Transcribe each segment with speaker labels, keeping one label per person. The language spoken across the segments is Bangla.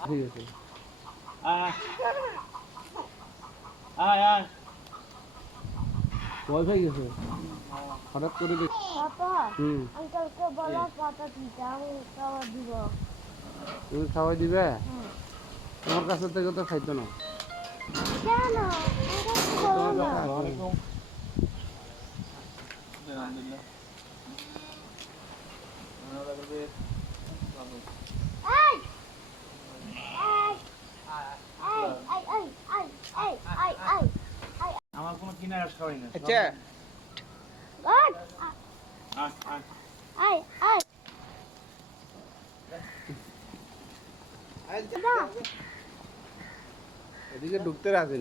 Speaker 1: ঠিক আছে
Speaker 2: আয়
Speaker 1: তুমি খাওয়াই দিবে। তোমার কাছে থেকে তো খাইতো না
Speaker 2: আমার কিনার হয় না
Speaker 1: আচ্ছা। এদিকে ঢুকতে রাজি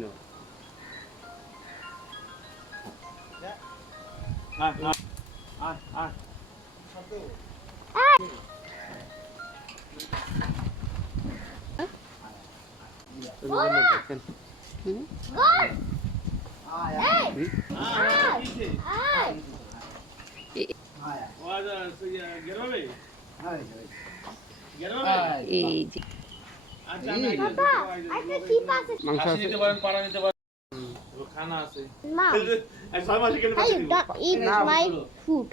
Speaker 3: এই
Speaker 4: যে।
Speaker 2: আচ্ছা,
Speaker 1: মাংস
Speaker 2: নিতে পারেন পাড়া নিতে পারেন। খানা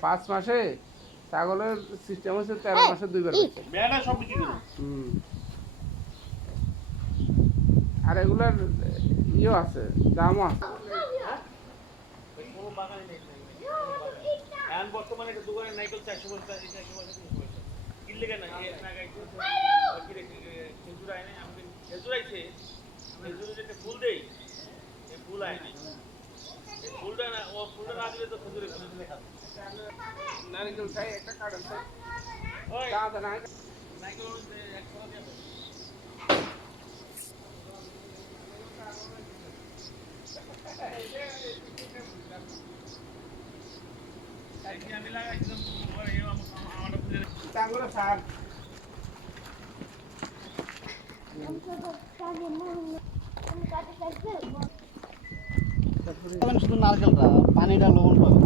Speaker 1: পাঁচ মাসে? ছাগলের সিস্টেম হচ্ছে তেরো মাসে দুইবার আর এগুলার ইয়ে আছে দামও আছে।
Speaker 2: বর্তমানে চারশো বস্তা চারশো বস্তা কিনলে কেন? খেজুর আইনে আমাকে খেজুর ফুল আয় নাই ফুলটা না ও ফুলটা না দিলে তো খেজুরে খেজুরে খাবে।
Speaker 1: নারিকেল চাই একটা কারণ চাই।
Speaker 2: ওই।
Speaker 1: দাদা নাই।
Speaker 2: নারিকেল এক টাকা দিয়ে আমি লাগাইছিলাম
Speaker 5: আমার শুধু নারকেলটা পানিটা লবণ পাবেন